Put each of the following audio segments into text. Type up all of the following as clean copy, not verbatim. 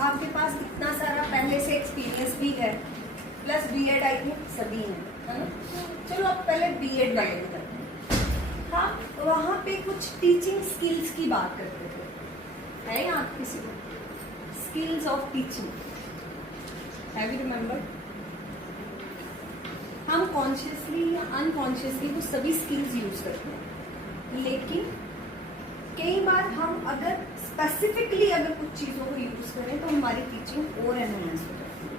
आपके पास इतना सारा पहले से एक्सपीरियंस भी है, प्लस बीएड आई थिंक सभी है ना। चलो अब पहले बीएड वाले में करते हैं। हाँ, वहाँ पे कुछ टीचिंग स्किल्स की बात करते थे, है यहाँ किसी को? Skills of teaching, have you remember? हम कॉन्शियसली या अनकॉन्शियसली वो सभी स्किल्स यूज करते हैं, लेकिन कई बार हम अगर स्पेसिफिकली अगर कुछ चीज़ों को यूज करें तो हमारी टीचिंग और एनहांस हो जाती है।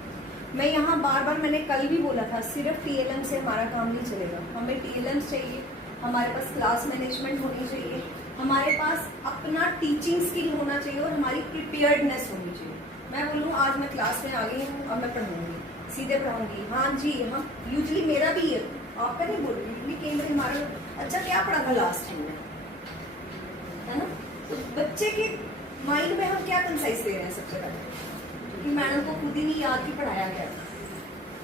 मैं यहाँ बार बार मैंने कल भी बोला था, सिर्फ टीएलएम से हमारा काम नहीं चलेगा। हमें टीएलएम चाहिए, हमारे पास क्लास मैनेजमेंट होनी चाहिए, हमारे पास अपना टीचिंग स्किल होना चाहिए और हमारी प्रिपेयर्डनेस होनी चाहिए। मैं बोलूँ आज मैं क्लास में आ गई हूँ, अब मैं पढ़ाऊंगी, सीधे पढ़ाऊंगी, हाँ जी। हम यूजली मेरा भी है, आपका नहीं बोल रही, कई बार हमारा अच्छा क्या पढ़ा था लास्ट टाइम में, है ना। तो बच्चे के माइंड में हम क्या कंसाइज दे रहे हैं सबसे पहले कि मैडम को खुद ही नहीं याद कि पढ़ाया गया।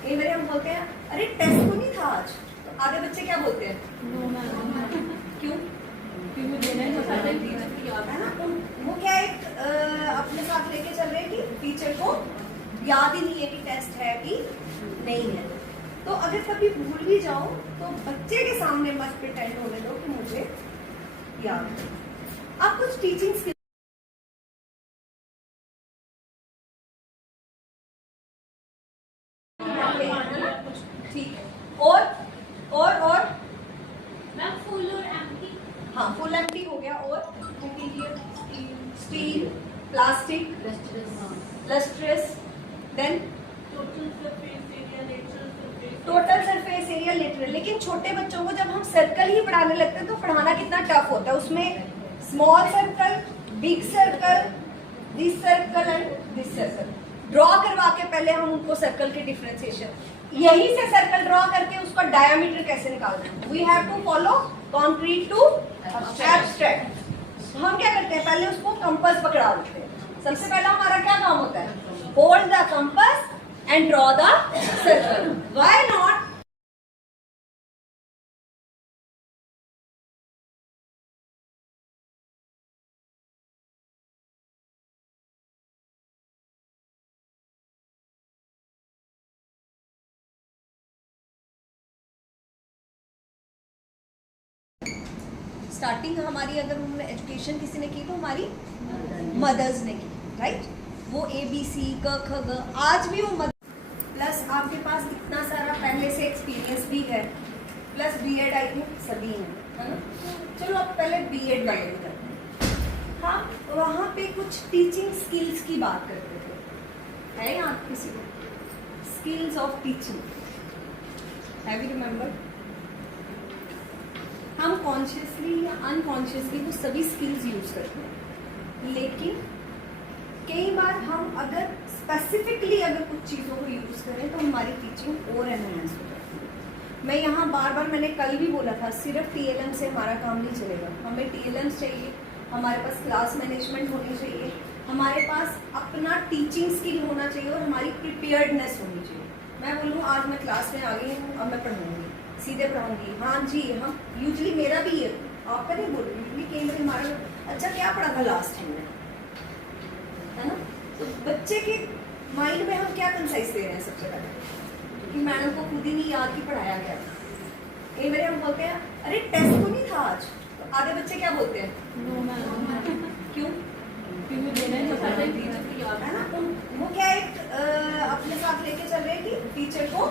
कई बार हम बोलते हैं अरे टेस्ट तो नहीं था आज, तो आधे बच्चे क्या बोलते हैं? क्यों? है ना। तो वो क्या एक अपने साथ लेके चल रहे हैं कि टीचर को याद ही नहीं है कि टेस्ट है कि नहीं है। तो अगर कभी भूल भी जाओ तो बच्चे के सामने मत प्रिटेंड होने दो कि मुझे याद है। आप कुछ टीचिंग स्किल ठीक है, और मैम फुल और एम्प्टी। हाँ, फुल एम्प्टी हो गया, और material steel, plastic, lustrous, then total surface area lateral. लेकिन छोटे बच्चों को जब हम सर्कल ही पढ़ाने लगते हैं तो पढ़ाना कितना टफ होता है। उसमें small circle, big circle, this circle and this circle draw करवा के पहले हम उनको सर्कल के डिफरेंशिएशन, यही से सर्कल ड्रॉ करके उसका डायमीटर कैसे निकालना है। We have to follow concrete to abstract. हम क्या करते हैं, पहले उसको कंपास पकड़ा देते हैं। सबसे पहला हमारा क्या काम होता है? Hold the compass and draw the circle. Why not? Starting हमारी अगर उन्होंने एजुकेशन किसी ने की तो हमारी मदर्स ने की, राइट। वो ABC क ख ग, आज भी वो प्लस आपके पास इतना सारा पहले से एक्सपीरियंस भी है, प्लस बीएड आई थिंक सभी है ना। चलो अब पहले बीएड वाले में करते हैं। हाँ, वहाँ पे कुछ टीचिंग स्किल्स की बात करते थे, है यहाँ किसी को? Skills of teaching, have you remember? हम कॉन्शियसली या अनकॉन्शियसली वो सभी स्किल्स यूज करते हैं, लेकिन कई बार हम अगर स्पेसिफिकली अगर कुछ चीज़ों को यूज करें तो हमारी टीचिंग और एनहांस हो जाती है। मैं यहाँ बार बार मैंने कल भी बोला था, सिर्फ टीएलएम से हमारा काम नहीं चलेगा। हमें टीएलएम चाहिए, हमारे पास क्लास मैनेजमेंट होनी चाहिए, हमारे पास अपना टीचिंग स्किल होना चाहिए और हमारी प्रिपेयर्डनेस होनी चाहिए। मैं बोलूँ आज मैं क्लास में आ गई हूँ, अब मैं पढ़ाऊंगी, सीधे पढ़ाऊंगी, हाँ जी। हम यूजली मेरा भी है, आपका नहीं बोल रही, कई बार हमारा अच्छा क्या पढ़ा था लास्ट टाइम में, है ना। तो बच्चे के माइंड में हम क्या कंसाइज दे रहे हैं सबसे पहले कि मैडम को खुद ही नहीं याद कि पढ़ाया गया। कई बार हम बोलते हैं अरे टेस्ट तो नहीं था आज, तो आधे बच्चे क्या बोलते हैं? क्यों? है ना। तो वो क्या एक अपने साथ लेके चल रहे हैं कि टीचर को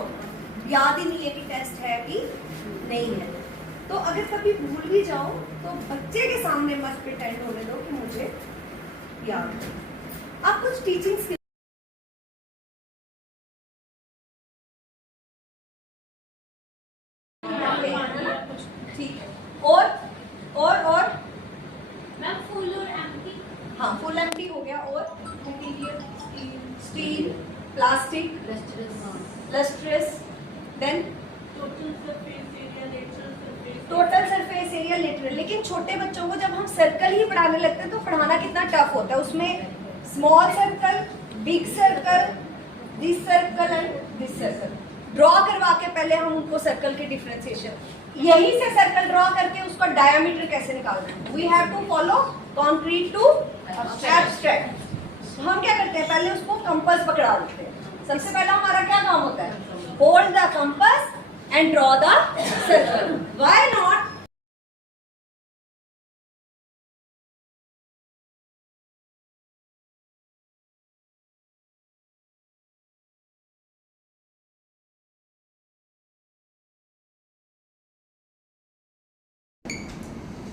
याद ही नहीं है कि टेस्ट है कि नहीं है। तो अगर कभी भूल भी जाओ तो बच्चे के सामने मत प्रिटेंड होने दो कि मुझे याद है। आप कुछ टीचिंग स्किल ठीक है, और मैम फुल और एम्प्टी। हाँ, फुल एम्प्टी हो गया, और material steel, plastic, lustrous, then total surface area lateral. लेकिन छोटे बच्चों को जब हम सर्कल ही पढ़ाने लगते हैं तो पढ़ाना कितना टफ होता है। उसमें small circle, big circle, this circle and this circle draw करवा के पहले हम उनको सर्कल के डिफरेंशिएशन, यही से सर्कल ड्रॉ करके उसका डायमीटर कैसे निकालना है। We have to follow concrete to abstract. हम क्या करते करते हैं, पहले उसको कंपास पकड़ा देते हैं। सबसे पहला हमारा क्या काम होता है? Hold the compass and draw the circle. Why not?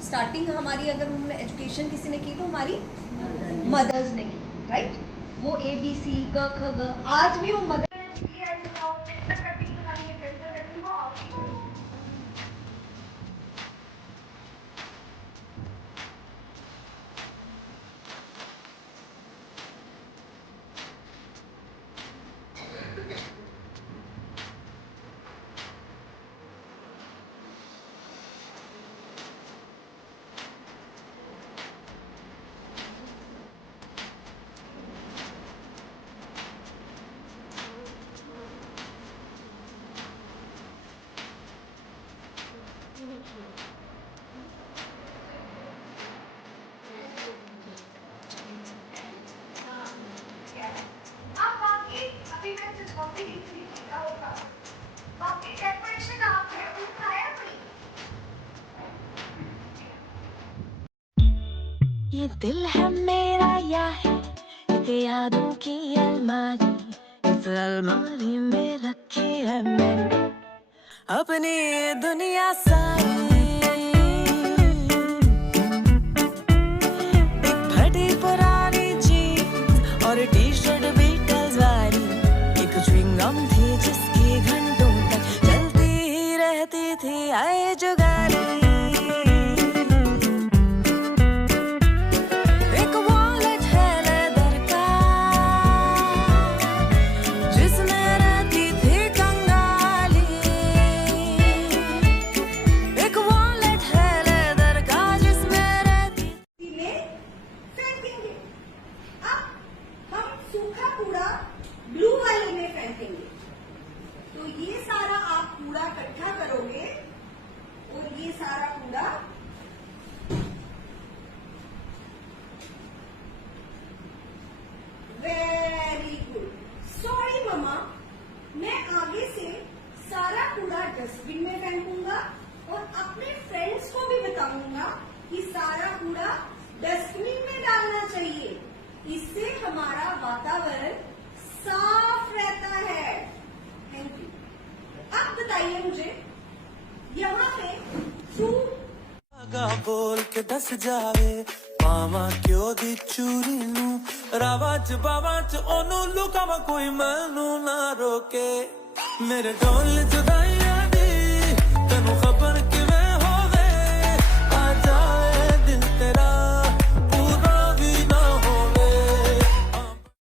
Starting हमारी अगर उन्होंने एजुकेशन किसी ने की तो हमारी मदर्स ने की, राइट? वो ABC क ख ग, आज भी वो मदर ये दिल है मेरा या है ये यादों की अलमारी, इस अलमारी में रखी है मैंने अपनी ये दुनिया सारी। एक फटी पुरानी जीन्स और टी शर्ट बीटल्स वाली, एक च्युइंगम थी जिसकी घंटों तक चलती ही रहती थी आए जुगाली। ब्लू वाले में फेंकेंगे, तो ये सारा आप कूड़ा इकट्ठा करोगे और ये सारा कूड़ा वेरी गुड। सॉरी मम्मा, मैं आगे से सारा कूड़ा डस्टबिन में फेंकूंगा और अपने फ्रेंड्स को भी बताऊंगा कि सारा कूड़ा डस्टबिन में डालना चाहिए। इससे हमारा वातावरण साफ रहता है। Thank you. अब बताइए मुझे, यहाँ पे बोल के दस जावे मामा क्यों दी चूरी नू रावा च बावा च ओनू लुकावा कोई मैनू ना रोके मेरे ढोल जुदाई